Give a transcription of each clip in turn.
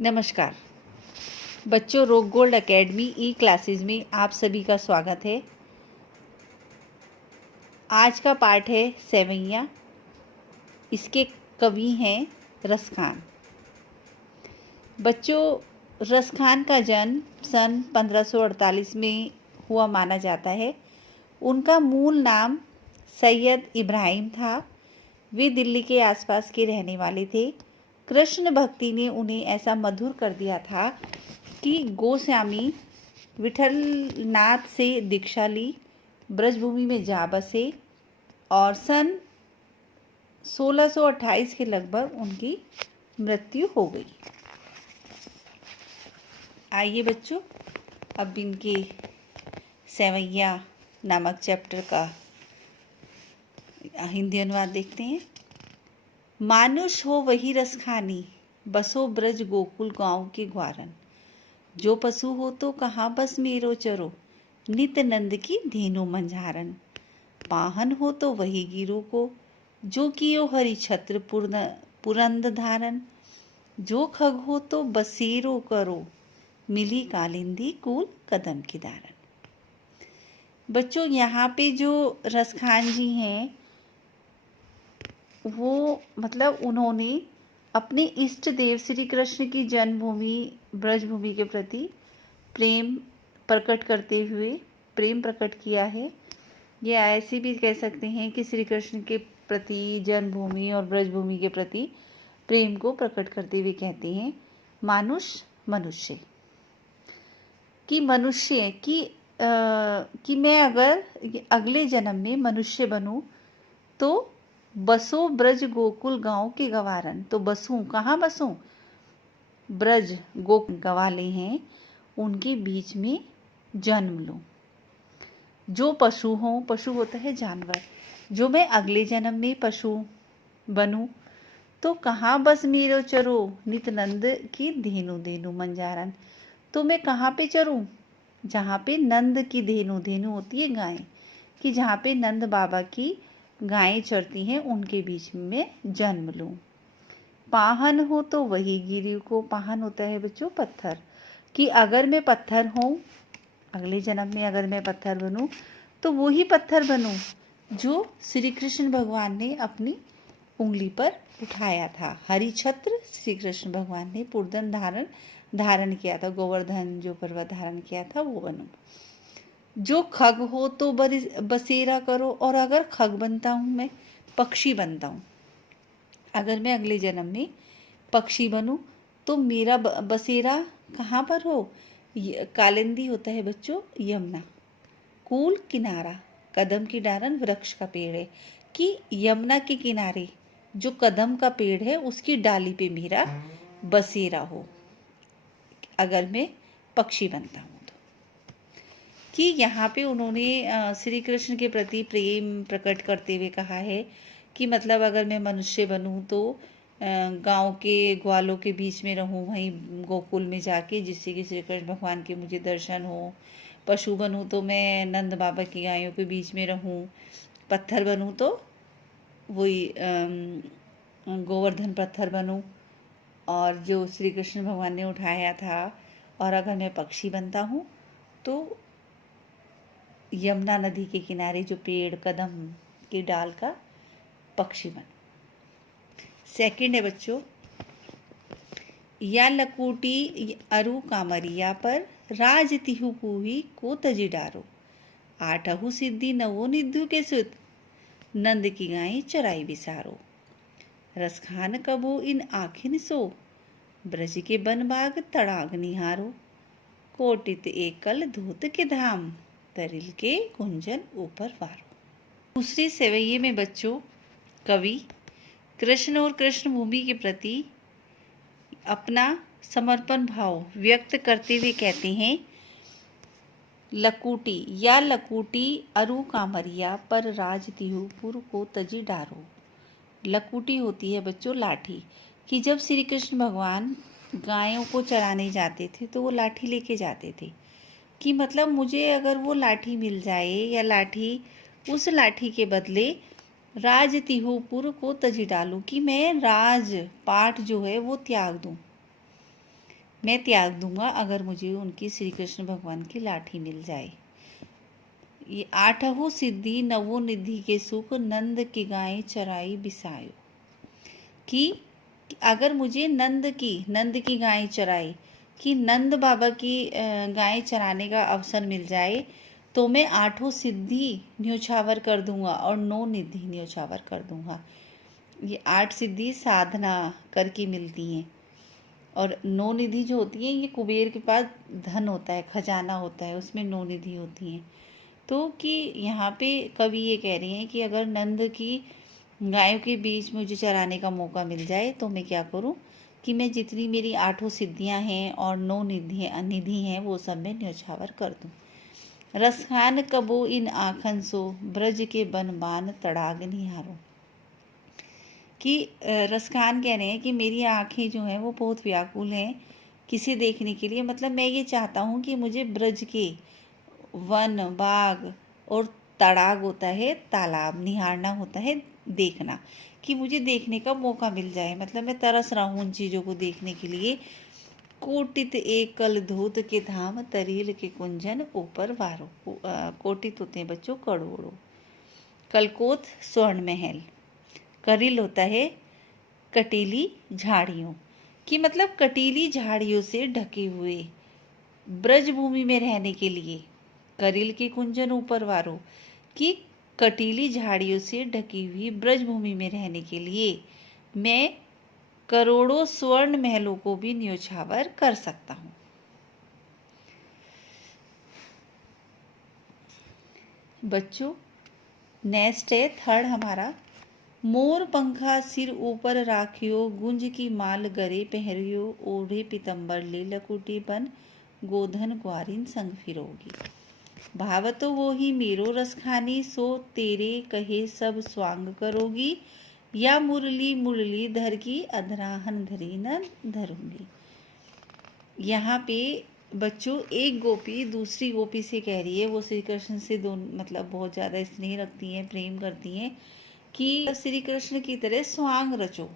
नमस्कार बच्चों, rock gold academy ई classes में आप सभी का स्वागत है। आज का पाठ है सेवैया। इसके कवि हैं रसखान। बच्चों, रसखान का जन्म सन 1548 में हुआ माना जाता है। उनका मूल नाम सैयद इब्राहिम था। वे दिल्ली के आसपास के रहने वाले थे। कृष्ण भक्ति ने उन्हें ऐसा मधुर कर दिया था कि गोस्वामी विठलनाथ से दीक्षा ली, ब्रजभूमि में जा बसे और सन 1628 के लगभग उनकी मृत्यु हो गई। आइए बच्चों, अब इनके सेवैया नामक चैप्टर का हिंदी अनुवाद देखते हैं। मानुष हो वही रसखानी, बसो ब्रज गोकुल गांव के ग्वारन। जो पशु हो तो कहाँ बस मेरो चरो, नित नंद की धेनु मंझारन। पाहन हो तो वही गिरो को, जो कियो हरि छत्र पुरंद धारन। जो खग हो तो बसेरो करो, मिली कालिंदी कूल कदम की दारन। बच्चों, यहाँ पे जो रसखान जी हैं वो उन्होंने अपने इष्ट देव श्री कृष्ण की जन्मभूमि ब्रजभूमि के प्रति प्रेम प्रकट करते हुए प्रेम प्रकट किया है। ये ऐसे भी कह सकते हैं कि श्री कृष्ण के प्रति जन्मभूमि और ब्रजभूमि के प्रति प्रेम को प्रकट करते हुए कहते हैं मनुष्य कि मैं अगर अगले जन्म में मनुष्य बनूं तो बसो ब्रज गोकुल गांव के गवारन। तो बसूं, कहाँ बसूं? ब्रज गोकुल गवाले हैं उनके बीच में जन्म लूं। जो पशु हो, पशु होता है जानवर, जो मैं अगले जन्म में पशु बनूं तो कहाँ बस मेरो चरो, नित नंद की धेनु मंजारन। तो मैं कहाँ पे चरूं? जहाँ पे नंद की धेनु होती है गाय, कि जहाँ पे नंद बाबा की गायें चरती हैं उनके बीच में जन्म लूं। पाहन हो तो वही गिरी को, पाहन होता है बच्चों पत्थर, कि अगर मैं पत्थर हूँ, अगले जन्म में अगर मैं पत्थर बनूं तो वही पत्थर बनूं जो श्री कृष्ण भगवान ने अपनी उंगली पर उठाया था। हरि छत्र श्री कृष्ण भगवान ने पुरंदर धारण किया था, गोवर्धन जो पर्वत धारण किया था वो बनूं। जो खग हो तो बसेरा करो, और अगर खग बनता हूँ, मैं पक्षी बनता हूँ, अगर मैं अगले जन्म में पक्षी बनूं तो मेरा बसेरा कहाँ पर हो? कालिंदी होता है बच्चों यमुना, कूल किनारा, कदम की डारन वृक्ष का पेड़ है, कि यमुना के किनारे जो कदम का पेड़ है उसकी डाली पे मेरा बसेरा हो अगर मैं पक्षी बनता हूँ। कि यहाँ पे उन्होंने श्री कृष्ण के प्रति प्रेम प्रकट करते हुए कहा है कि अगर मैं मनुष्य बनूं तो गांव के ग्वालों के बीच में रहूं, वहीं गोकुल में जाके, जिससे कि श्री कृष्ण भगवान के मुझे दर्शन हो। पशु बनूं तो मैं नंद बाबा की गायों के बीच में रहूं। पत्थर बनूं तो वही गोवर्धन पत्थर बनूं, और जो श्री कृष्ण भगवान ने उठाया था। और अगर मैं पक्षी बनता हूँ तो यमुना नदी के किनारे जो पेड़ कदम की डाल का पक्षी बन। सेकंड है बच्चों, या लकूटी अरु कामरिया पर राज तिहु पूही को तजी डारो। आठहु सिद्धि नवो निधु के सुत, नंद की गाय चराई विसारो। रसखान कबो इन आखिन सो, ब्रज के बन बाग तड़ाग निहारो। कोटित एकल धूत के धाम, तरिल के कुंजन ऊपर वारो। दूसरे सेवैये में बच्चों कवि कृष्ण और कृष्ण भूमि के प्रति अपना समर्पण भाव व्यक्त करते हुए कहते हैं, लकूटी अरु कामरिया पर राज तिहुपुर को तजी डारो। लकूटी होती है बच्चों लाठी, कि जब श्री कृष्ण भगवान गायों को चराने जाते थे तो वो लाठी लेके जाते थे, कि मुझे अगर वो लाठी मिल जाए या उस लाठी के बदले राज तिहुपुर को तजी डालूं, कि मैं राज पाठ जो है वो त्याग दूं। मैं त्याग दूंगा अगर मुझे उनकी श्री कृष्ण भगवान की लाठी मिल जाए। ये आठहु सिद्धि नवो निधि के सुख नंद की गाय चराई बिसायो। कि अगर मुझे नंद की गाय चराई, कि नंद बाबा की गाय चराने का अवसर मिल जाए तो मैं आठों सिद्धि न्योछावर कर दूंगा और 9 निधि न्योछावर कर दूंगा। ये 8 सिद्धि साधना करके मिलती हैं और 9 निधि जो होती हैं ये कुबेर के पास धन होता है, खजाना होता है, उसमें 9 निधि होती हैं। तो कि यहाँ पे कवि ये कह रहे हैं कि अगर नंद की गायों के बीच मुझे चराने का मौका मिल जाए तो मैं क्या करूं कि मैं जितनी मेरी 8 सिद्धियां हैं और 9 निधि हैं वो सब मैं न्योछावर कर दूं। रसखान कबो इन आखन सो ब्रज के बन बान तड़ाग निहारो। कि रसखान कह रहे हैं कि मेरी आंखें जो हैं वो बहुत व्याकुल हैं किसे देखने के लिए। मतलब मैं ये चाहता हूँ कि मुझे ब्रज के वन बाग और तड़ाग होता है तालाब, निहारना होता है देखना, कि मुझे देखने का मौका मिल जाए। मतलब मैं तरस रहा हूँ उन चीज़ों को देखने के लिए। कोटित एक कल धूत के धाम तरील के कुंजन ऊपर वारो। कोटित होते हैं बच्चों करोड़ों। कलकोत स्वर्ण महल, करिल होता है कटीली झाड़ियों, कि मतलब कटीली झाड़ियों से ढके हुए ब्रज भूमि में रहने के लिए। करिल के कुंजन ऊपर वारो, कि कटीली झाड़ियों से ढकी हुई ब्रज भूमि में रहने के लिए मैं करोड़ों स्वर्ण महलों को भी न्योछावर कर सकता हूँ। बच्चों नेक्स्ट है थर्ड हमारा, मोर पंखा सिर ऊपर राखियो गुंज की माल गरे पहरियो ओढ़े पितंबर ले लकुटी बन गोधन ग्वारिन संग फिरोगी। भावतो वो ही मेरो रसखानी सो तेरे कहे सब स्वांग करोगी या मुरली मुरली धर की अधराहन धरी न धरूंगी। यहाँ पे बच्चों एक गोपी दूसरी गोपी से कह रही है, वो श्री कृष्ण से मतलब बहुत ज़्यादा स्नेह रखती हैं, प्रेम करती हैं कि श्री कृष्ण की तरह स्वांग रचो,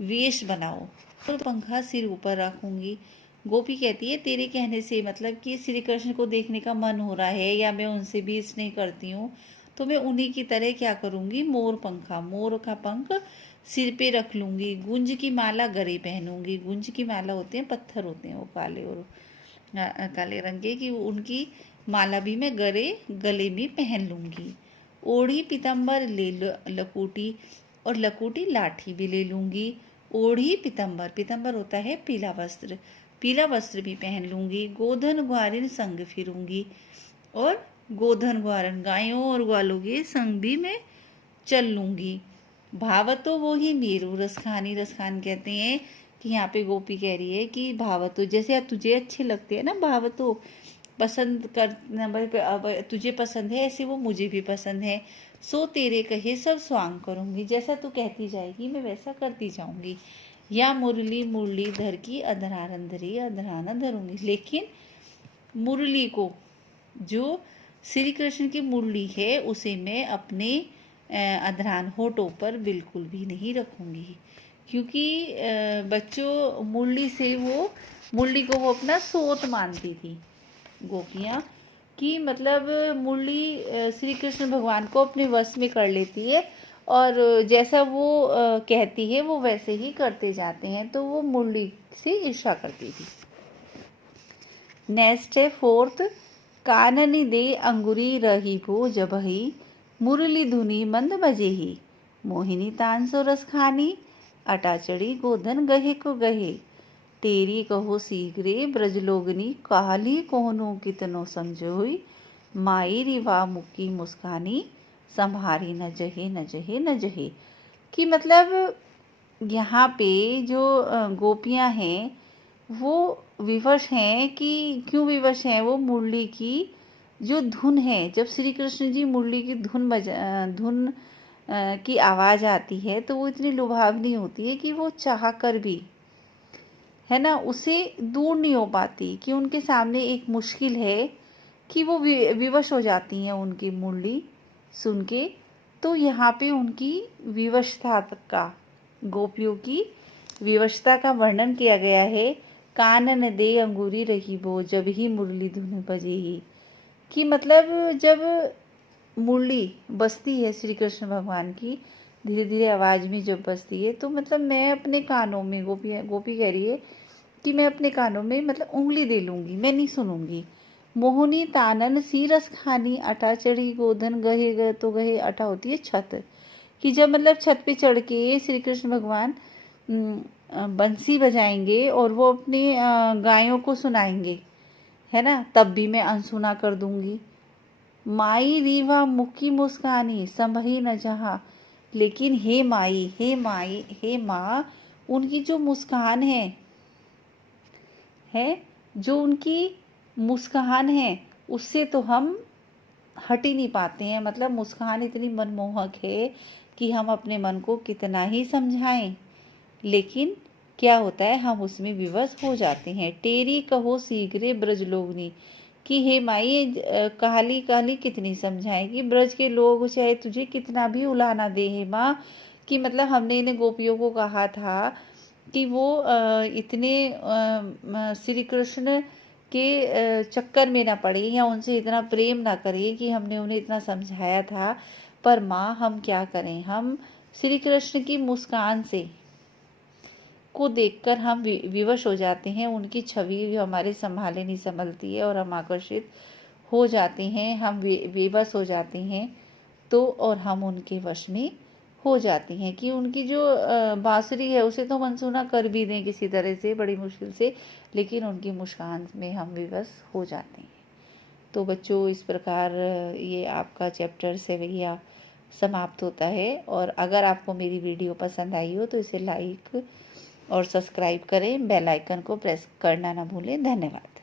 वेश बनाओ, तो पंखा सिर ऊपर रखूंगी। गोपी कहती है तेरे कहने से, मतलब कि श्री कृष्ण को देखने का मन हो रहा है या मैं उनसे भी स्नेह करती हूँ तो मैं उन्हीं की तरह क्या करूँगी, मोर पंखा, मोर का पंख सिर पे रख लूँगी, गुंज की माला गले पहनूंगी। गुंज की माला होते हैं, पत्थर होते हैं वो काले और काले रंग के, कि उनकी माला भी मैं गले में पहन लूँगी। ओढ़ी पीतम्बर ले लकूटी, और लकूटी लाठी भी ले लूँगी। ओढ़ी पीतम्बर, पीतम्बर होता है पीला वस्त्र, पीला वस्त्र भी पहन लूँगी। गोधन ग्वारिन संग फिरूंगी, और गोधन ग्वारन गायों और ग्वालों के संग भी मैं चल लूँगी। भावतो वो ही मेरू रसखानी, रसखान कहते हैं कि यहाँ पे गोपी कह रही है कि भावतो जैसे अब तुझे अच्छे लगते हैं ना, भावतो पसंद कर, तुझे पसंद है ऐसे वो मुझे भी पसंद है। सो तेरे कहे सब स्वांग करूँगी, जैसा तू कहती जाएगी मैं वैसा करती जाऊँगी। या मुरली मुरली धर की अधरान धरी अधराना धरूंगी। लेकिन मुरली को, जो श्री कृष्ण की मुरली है, उसे मैं अपने अधरान होठों पर बिल्कुल भी नहीं रखूंगी, क्योंकि बच्चों मुरली को वो अपना सोत मानती थी गोपियाँ, कि मतलब मुरली श्री कृष्ण भगवान को अपने वश में कर लेती है और जैसा वो कहती है वो वैसे ही करते जाते हैं, तो वो मुरली से ईर्ष्या करती थी। नेक्स्ट है फोर्थ, काननी दे अंगुरी रही भो जबही मुरली धुनी मंद बजे ही मोहिनी तानसो रस खानी अटाचड़ी गोधन गहे को गहे तेरी कहो सीगरे ब्रजलोगनी काली कोहनो कितनो समझो हुई माई रिवा मुक्की मुस्कानी संभारी न जहे न जहे न जहे। कि मतलब यहाँ पे जो गोपियाँ हैं वो विवश हैं, कि क्यों विवश हैं, वो मुरली की जो धुन है, जब श्री कृष्ण जी मुरली की धुन की आवाज़ आती है तो वो इतनी लुभावनी होती है कि वो चाह कर भी, है ना, उसे दूर नहीं हो पाती, कि उनके सामने एक मुश्किल है कि वो विवश हो जाती हैं उनकी मुरली सुन के। तो यहाँ पे उनकी विवशता का, गोपियों की विवशता का वर्णन किया गया है कानन दे अंगूरी रही वो, जब ही मुरली धुन बजेगी। कि मतलब जब मुरली बजती है श्री कृष्ण भगवान की, धीरे धीरे आवाज़ में जब बजती है, तो मतलब मैं अपने कानों में, गोपी कह रही है कि मैं अपने कानों में मतलब उंगली दे लूँगी, मैं नहीं सुनूंगी। मोहनी तानन सी रस खानी, अटा चढ़ी गोधन गहे गए, तो गहे अटा होती है छत। कि जब मतलब छत पे चढ़ के श्री कृष्ण भगवान बंसी बजाएंगे और वो अपनी गायों को सुनाएंगे, है ना, तब भी मैं अनसुना कर दूंगी। माई रीवा मुक्की मुस्कानी, संभही न जहा। लेकिन हे माई, हे माई, हे माँ, उनकी जो मुस्कान है जो उनकी मुस्कान है, उससे तो हम हट ही नहीं पाते हैं। मतलब मुस्कान इतनी मनमोहक है कि हम अपने मन को कितना ही समझाएं, लेकिन क्या होता है, हम उसमें विवश हो जाते हैं। टेरी कहो शीघ्रे ब्रजलोगनी, कि हे माई काली काली कितनी समझाएगी, ब्रज के लोग चाहे तुझे कितना भी उलाना दे हे माँ। कि मतलब हमने इन्हें गोपियों को कहा था कि वो इतने श्री कृष्ण के चक्कर में ना पड़े या उनसे इतना प्रेम ना करें, कि हमने उन्हें इतना समझाया था। पर माँ हम क्या करें, हम श्री कृष्ण की मुस्कान से को देखकर हम विवश हो जाते हैं। उनकी छवि हमारे संभाले नहीं संभलती है और हम आकर्षित हो जाते हैं, हम विवश हो जाते हैं। तो और हम उनके वश में हो जाती हैं कि उनकी जो बांसुरी है उसे तो मनसूना कर भी दें किसी तरह से, बड़ी मुश्किल से, लेकिन उनकी मुस्कान में हम विवश हो जाते हैं। तो बच्चों, इस प्रकार ये आपका चैप्टर 7 समाप्त होता है। और अगर आपको मेरी वीडियो पसंद आई हो तो इसे लाइक और सब्सक्राइब करें, बेल आइकन को प्रेस करना ना भूलें। धन्यवाद।